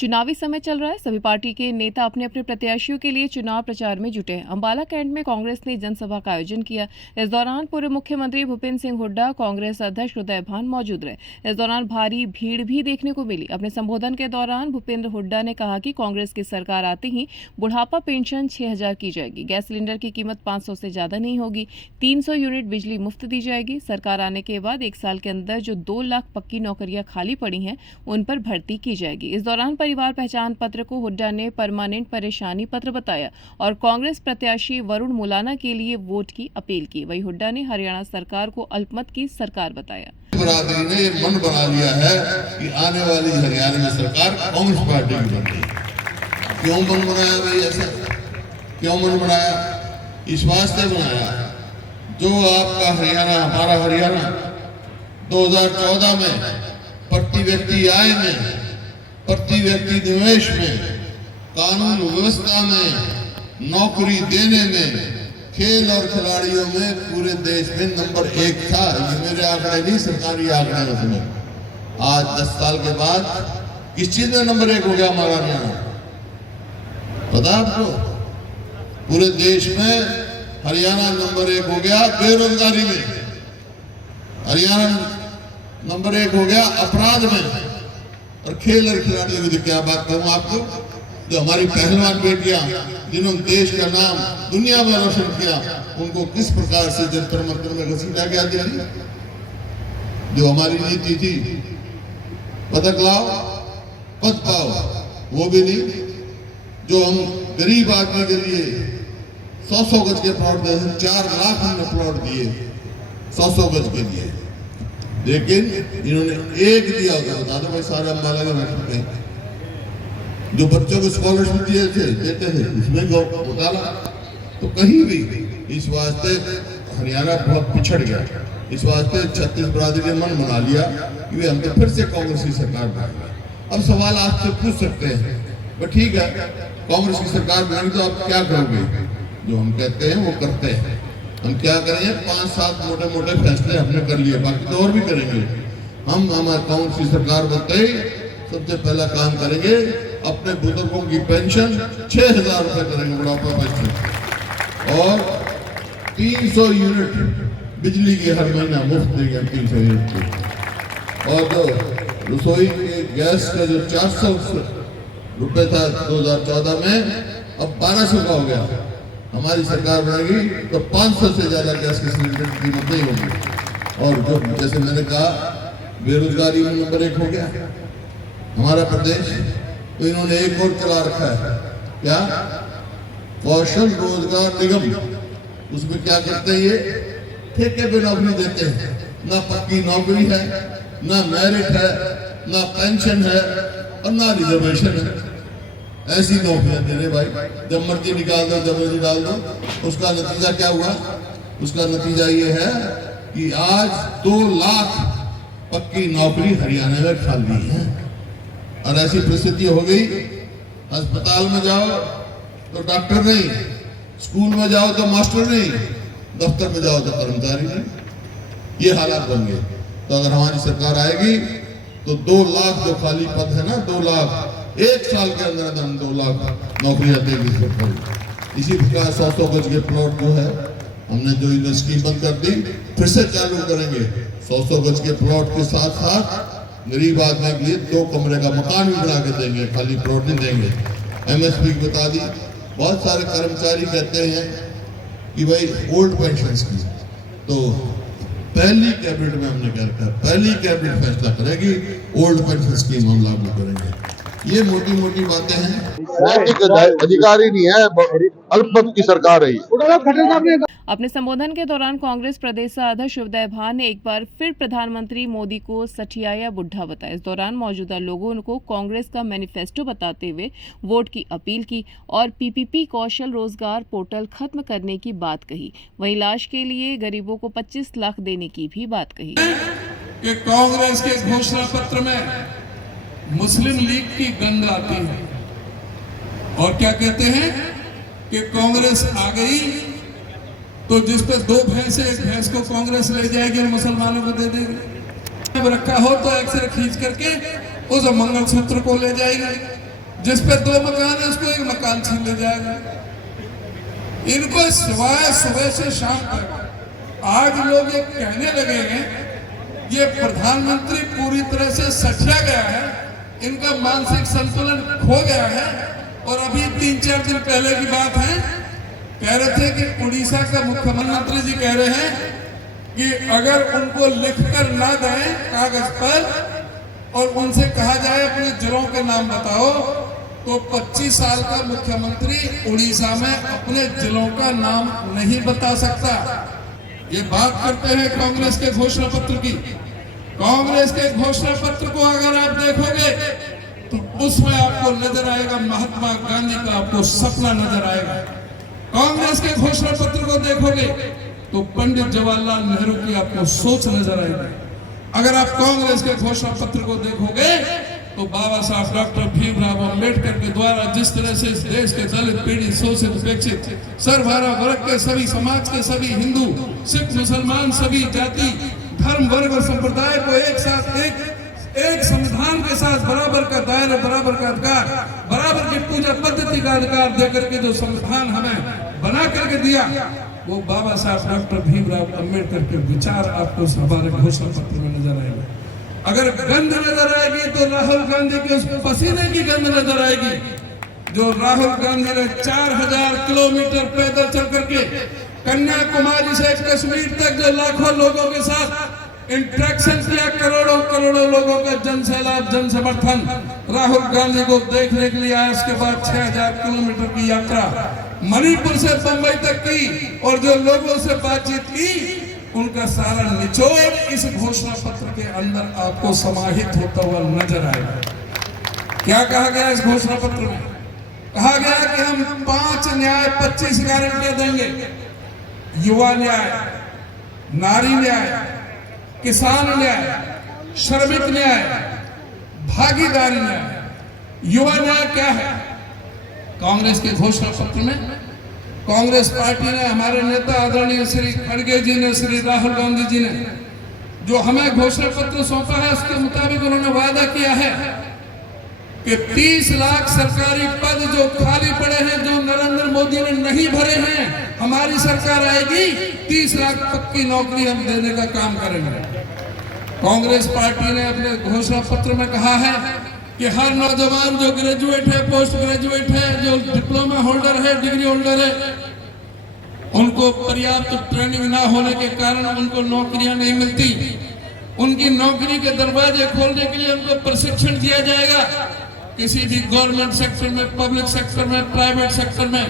चुनावी समय चल रहा है। सभी पार्टी के नेता अपने अपने प्रत्याशियों के लिए चुनाव प्रचार में जुटे हैं। अंबाला कैंट में कांग्रेस ने जनसभा का आयोजन किया। इस दौरान पूर्व मुख्यमंत्री भूपेंद्र सिंह हुड्डा, कांग्रेस अध्यक्ष उदय भान मौजूद रहे। इस दौरान भारी भीड़ भी देखने को मिली। अपने संबोधन के दौरान भूपेंद्र हुड्डा ने कहा कि कांग्रेस की सरकार आते ही बुढ़ापा पेंशन 6,000 की जाएगी। गैस सिलेंडर की कीमत 500 से ज्यादा नहीं होगी। 300 यूनिट बिजली मुफ्त दी जाएगी। सरकार आने के बाद 1 साल के अंदर जो 2 लाख पक्की नौकरियां खाली पड़ी हैं, उन पर भर्ती की जाएगी। इस दौरान परिवार पहचान पत्र को हुड्डा ने परमानेंट परेशानी पत्र बताया और कांग्रेस प्रत्याशी वरुण मुलाना के लिए वोट की अपील की। वहीं हुड्डा ने हरियाणा सरकार को अल्पमत की सरकार बताया। बरादरी ने ये मन बना लिया है कि आने वाली हरियाणा में सरकार कांग्रेस पार्टी की बनेगी। क्यों मन बनाया भाई? ऐसा क्यों मन बनाया? इस वास्ते बनाया, जो आपका हरियाणा, हमारा हरियाणा 2014 में प्रति व्यक्ति आय में, प्रति व्यक्ति निवेश में, कानून व्यवस्था में, नौकरी देने में, खेल और खिलाड़ियों में पूरे देश में नंबर 1 था। ये मेरे आंकड़े नहीं, सरकारी आंकड़े उसमें। आज 10 साल के बाद किस चीज में नंबर 1 हो गया हमारा हरियाणा? पता आपको? पूरे देश में हरियाणा नंबर 1 हो गया बेरोजगारी में, हरियाणा नंबर 1 हो गया अपराध में, और खेल और खिलाड़ियों की क्या बात करूं आपको। जो हमारी पहलवान बेटियां जिन्होंने देश का नाम दुनिया में रोशन किया, उनको किस प्रकार से जंतर मंतर में घसीटा गया दिल्ली। जो हमारी नीति थी पदक लाओ पद पाओ, वो भी नहीं। जो हम गरीब आदमी के लिए 100-100 गज के प्लॉट दे, 4 लाख हमने प्लॉट दिए 100-100 गज के लिए, लेकिन इन्होंने एक दिया होगा। बता दो भाई, सारे अंबाला में बैठे हैं जो बच्चों को स्कॉलरशिप दिए थे, देते थे, उसमें घोटाला। तो कहीं भी इस वास्ते हरियाणा बहुत पिछड़ गया। इस वास्ते छत्तीस बरादरी ने मन बना लिया कि हम तो फिर से कांग्रेस की सरकार बनाएंगे। अब सवाल आपसे पूछ सकते हैं, पर ठीक है, कांग्रेस की सरकार बनाएंगे तो आप क्या करोगे? जो हम कहते हैं वो करते हैं। हम क्या करेंगे? 5-7 मोटे-मोटे फैसले हमने कर लिए, बाकी तो और भी करेंगे। हम हमारे कांग्रेस की सरकार बनते ही सबसे पहला काम करेंगे, अपने बुजुर्गों की पेंशन 6,000 रुपए करेंगे, बुढ़ापा पेंशन, और 300 यूनिट बिजली की हर महीना मुफ्त देंगे, 300 यूनिट की। और जो रसोई के गैस का जो 400 रुपए था 2014 में, अब 1200 का हो गया। हमारी सरकार बनेगी तो 500 से ज्यादा गैस के सिलेंडर की कीमत नहीं होगी। और जो जैसे मैंने कहा, बेरोजगारी में नंबर 1 हो गया हमारा प्रदेश। तो इन्होंने एक और चला रखा है, क्या? कौशल रोजगार निगम। उसमें क्या करते हैं? ये ठेके पे नौकरी देते हैं। ना पक्की नौकरी है, ना मेरिट है, ना पेंशन है, और ना रिजर्वेशन है। ऐसी नौकरियां दे रहे भाई, जब मर्जी निकाल दो, जब मर्जी डाल दो। उसका नतीजा क्या हुआ? उसका नतीजा ये है कि आज 2 लाख पक्की नौकरी हरियाणा में खाली है। और ऐसी परिस्थिति हो गई, अस्पताल में जाओ तो डॉक्टर नहीं, स्कूल में जाओ तो मास्टर नहीं, दफ्तर में जाओ तो कर्मचारी नहीं। ये हालात बन गए। तो अगर हमारी सरकार आएगी तो 2 लाख जो खाली पद है ना, 2 लाख 1 साल के अंदर हम 2 लाख नौकरियां देगी सरकार। इसी प्रकार 100-100 गज के प्लॉट जो है हमने जो स्कीम बंद कर दी, फिर से चालू करेंगे। 100-100 गज के प्लॉट के साथ साथ गरीब आदमी के लिए 2 कमरे का मकान भी बना के देंगे, खाली प्लॉट नहीं देंगे। MSP बता दी। बहुत सारे कर्मचारी कहते हैं कि भाई ओल्ड पेंशन की, तो पहली कैबिनेट में हमने क्या रखा, पहली कैबिनेट फैसला करेगी, ओल्ड पेंशन स्कीम हम लागू करेंगे। ये मोटी मोटी बातें हैं। नैतिक अधिकारी नहीं है, अल्पमत की सरकार है। अपने संबोधन के दौरान कांग्रेस प्रदेश अध्यक्ष उदय भान ने एक बार फिर प्रधानमंत्री मोदी को सठियाया बुढ़ा बताया। इस दौरान मौजूदा लोगों को कांग्रेस का मैनिफेस्टो बताते हुए वोट की अपील की और PPP कौशल रोजगार पोर्टल खत्म करने की बात कही। वहीं इलाज के लिए गरीबों को 25 लाख देने की भी बात कही। कि कांग्रेस के घोषणा पत्र में मुस्लिम लीग की गंध आती है और क्या कहते हैं कि कांग्रेस आ गई तो जिस पर 2 भैंसे, 1 भैंस को कांग्रेस ले जाएगी और मुसलमानों को दे देगी। रखा हो तो एक्सरे खींच करके उस मंगलसूत्र को ले जाएगी। जिस पे 2 मकान है उसको 1 मकान छीन ले जाएगा। इनको सिवाय सुबह से शाम तक आज लोग ये कहने लगे हैं ये प्रधानमंत्री पूरी तरह से सठिया गया है, इनका मानसिक संतुलन खो गया है। और अभी 3-4 दिन पहले की बात है, कह रहे थे कि उड़ीसा का मुख्यमंत्री जी कह रहे हैं कि अगर उनको लिखकर ना दें कागज पर और उनसे कहा जाए अपने जिलों के नाम बताओ, तो 25 साल का मुख्यमंत्री उड़ीसा में अपने जिलों का नाम नहीं बता सकता। ये बात करते हैं कांग्रेस के घोषणा पत्र की। कांग्रेस के घोषणा पत्र को अगर आप देखोगे तो उसमें आपको नजर आएगा महात्मा गांधी का आपको सपना नजर आएगा। कांग्रेस के घोषणा पत्र को देखोगे तो पंडित जवाहरलाल नेहरू की आपको सोच नजर आएगी। अगर आप कांग्रेस के घोषणा पत्र को देखोगे तो बाबा साहब डॉक्टर भीमराव अंबेडकर के द्वारा जिस तरह से इस देश के दलित पीड़ित शोषित उपेक्षित सर्वहारा वर्ग के सभी समाज के सभी हिंदू सिख मुसलमान सभी जाति धर्म वर्ग और संप्रदाय को एक साथ एक संविधान के साथ बराबर का दायरा बराबर का अधिकार बराबर की पूजा पद्धति का अधिकार देकर के जो संविधान हमें बना करके दिया, वो बाबा साहब डॉक्टर भीमराव अंबेडकर के विचार आपको हमारे घोषणा पत्र में नजर आएंगे। अगर गंध नजर आएगी तो राहुल गांधी के उस पसीने की गंध नजर आएगी जो राहुल गांधी ने 4000 किलोमीटर पैदल चल करके कन्याकुमारी से कश्मीर तक जो लाखों लोगों के साथ इंटरेक्शन किया, करोड़ों करोड़ों लोगों का जन सैलाब जन समर्थन राहुल गांधी को देखने के लिए आया। उसके बाद 6000 किलोमीटर की यात्रा मणिपुर से बंबई तक की और जो लोगों से बातचीत की उनका सारा निचोड़ इस घोषणा पत्र के अंदर आपको समाहित होता हुआ नजर आएगा। क्या कहा गया इस घोषणा पत्र में? कहा गया कि हम 5 न्याय 25 गारंटियां देंगे। युवा न्याय, नारी न्याय, किसान न्याय, श्रमिक न्याय, भागीदारी न्याय। युवा न्याय क्या है? कांग्रेस के घोषणा पत्र में कांग्रेस पार्टी ने हमारे नेता आदरणीय श्री खड़गे जी ने श्री राहुल गांधी जी ने जो हमें घोषणा पत्र सौंपा है उसके मुताबिक उन्होंने वादा किया है कि 30 लाख सरकारी पद जो खाली पड़े हैं जो नरेंद्र मोदी ने नहीं भरे हैं, हमारी सरकार आएगी 30 लाख पक्की नौकरी हम देने का काम करेंगे। कांग्रेस पार्टी ने अपने घोषणा पत्र में कहा है कि हर नौजवान जो ग्रेजुएट है, पोस्ट ग्रेजुएट है, जो डिप्लोमा होल्डर है, डिग्री होल्डर है, उनको पर्याप्त ट्रेनिंग ना होने के कारण उनको नौकरियां नहीं मिलती। उनकी नौकरी के दरवाजे खोलने के लिए उनको प्रशिक्षण दिया जाएगा। किसी भी गवर्नमेंट सेक्टर में, पब्लिक सेक्टर में, प्राइवेट सेक्टर में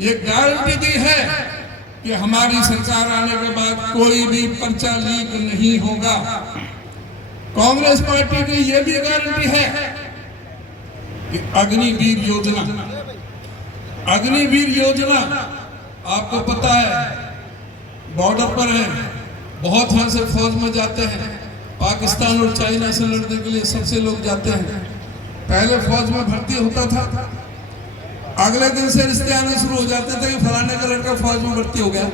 ये गारंटी दी है कि हमारी सरकार आने के बाद कोई भी पर्चा लीक नहीं होगा। कांग्रेस पार्टी की यह भी गारंटी है कि अग्निवीर योजना, अग्निवीर योजना आपको पता है बॉर्डर पर है, बहुत वहां से फौज में जाते हैं, पाकिस्तान और चाइना से लड़ने के लिए सबसे लोग जाते हैं। पहले फौज में भर्ती होता था, अगले दिन से रिश्ते आने शुरू हो जाते थे कि फलाने का लड़का फौज में भर्ती हो गया।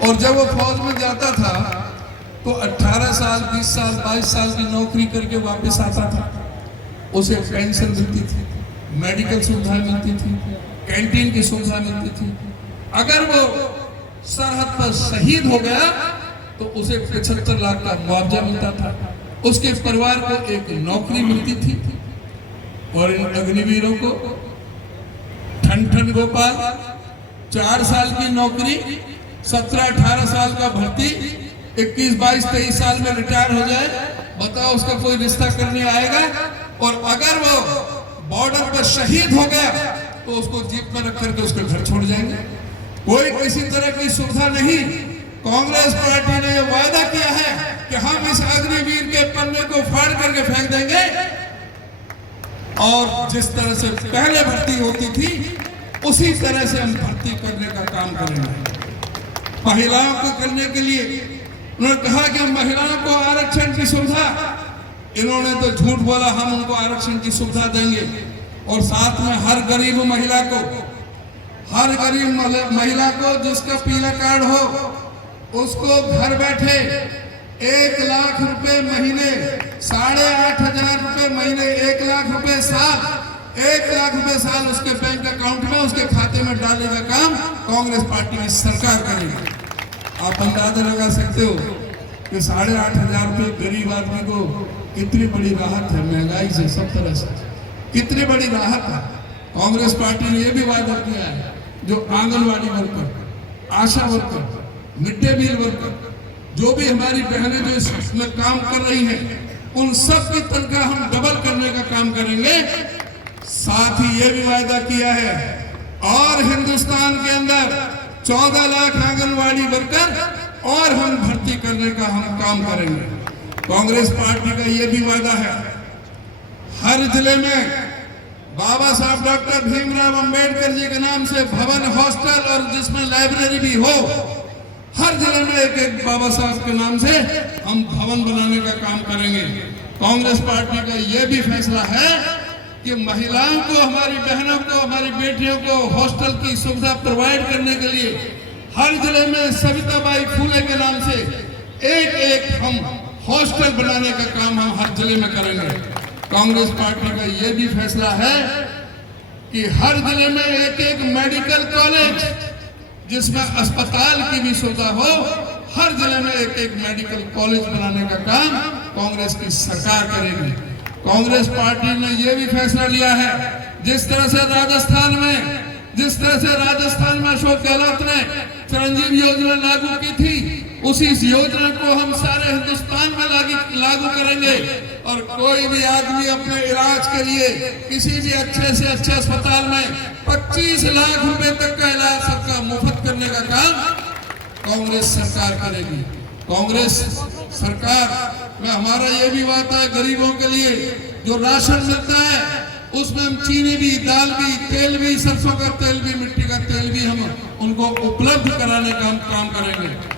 और जब वो फौज में जाता था तो 18 साल 20 साल 22 साल की नौकरी करके वापस आता था, उसे पेंशन मिलती थी, मेडिकल सुविधाएं मिलती थी, कैंटीन की सुविधा मिलती थी। अगर वो सरहद पर शहीद हो गया तो उसे 75 लाख का मुआवजा मिलता था, उसके परिवार को एक नौकरी मिलती थी। और इन अग्निवीरों को ठन गोपाल 4 साल की नौकरी, 17-18 साल का भर्ती, 21-22-23 साल में रिटायर हो जाए, बताओ उसका कोई रिश्ता करने आएगा? और अगर वो बॉर्डर पर शहीद हो गया तो उसको जीप में रख करके उसके घर छोड़ जाएंगे। कोई किसी तरह की सुविधा नहीं। कांग्रेस पार्टी ने यह वादा किया है कि हम इस अग्निवीर के पन्ने को फाड़ करके फेंक देंगे और जिस तरह से पहले भर्ती होती थी उसी तरह से हम भर्ती करने का काम करेंगे। महिलाओं को करने के लिए उन्होंने कहा कि महिलाओं को आरक्षण की सुविधा, इन्होंने तो झूठ बोला, हम उनको आरक्षण की सुविधा देंगे। और साथ में हर गरीब महिला को, हर गरीब महिला को जिसका पीला कार्ड हो उसको घर बैठे 1 लाख रुपए महीने 8,500 रुपए महीने, 1 लाख रुपए साल, 1 लाख रुपए साल उसके बैंक अकाउंट में, उसके खाते में डालने का काम कांग्रेस पार्टी की सरकार करेगी। आप अंदाजा लगा सकते हो कि 8,500 रुपए गरीब आदमी को कितनी बड़ी राहत है, महंगाई से सब तरह से कितनी बड़ी राहत है। कांग्रेस पार्टी ने यह भी वादा किया है, जो anganwadi worker, ASHA worker, mid day meal worker, जो भी हमारी बहनें जो इसमें काम कर रही हैं, उन सब की तनख्वाह हम डबल करने का काम करेंगे। साथ ही ये भी वायदा किया है और हिंदुस्तान के अंदर 14 लाख आंगनवाड़ी वर्कर और हम भर्ती करने का हम काम करेंगे। कांग्रेस पार्टी का ये भी वादा है, हर जिले में बाबा साहब डॉक्टर भीमराव अंबेडकर जी के नाम से भवन, हॉस्टल और जिसमें लाइब्रेरी भी हो, हर जिले में एक एक बाबा साहब के नाम से हम भवन बनाने का काम करेंगे। कांग्रेस पार्टी का यह भी फैसला है कि महिलाओं को, हमारी बहनों को, हमारी बेटियों को हॉस्टल की सुविधा प्रोवाइड करने के लिए हर जिले में सविताबाई फूले के नाम से एक एक हम हॉस्टल बनाने का काम हम हर जिले में करेंगे। कांग्रेस पार्टी का यह भी फैसला है कि हर जिले में एक एक मेडिकल कॉलेज, जिसमें अस्पताल की भी सुविधा हो, हर जिले में एक एक मेडिकल कॉलेज बनाने का काम कांग्रेस की सरकार करेगी। कांग्रेस पार्टी ने यह भी फैसला लिया है, जिस तरह से राजस्थान में अशोक गहलोत ने चिरंजीवी योजना लागू की थी, उसी योजना को हम सारे हिंदुस्तान में लागू करेंगे और कोई भी आदमी अपने इलाज के लिए किसी भी अच्छे से अच्छे अस्पताल में 25 लाख रुपए तक का इलाज सबका मुफ्त करने का काम कांग्रेस सरकार करेगी। कांग्रेस सरकार में हमारा ये भी वादा है, गरीबों के लिए जो राशन मिलता है उसमें हम चीनी भी, दाल भी, तेल भी, सरसों का तेल भी, मिट्टी का तेल भी हम उनको उपलब्ध कराने का हम काम करेंगे।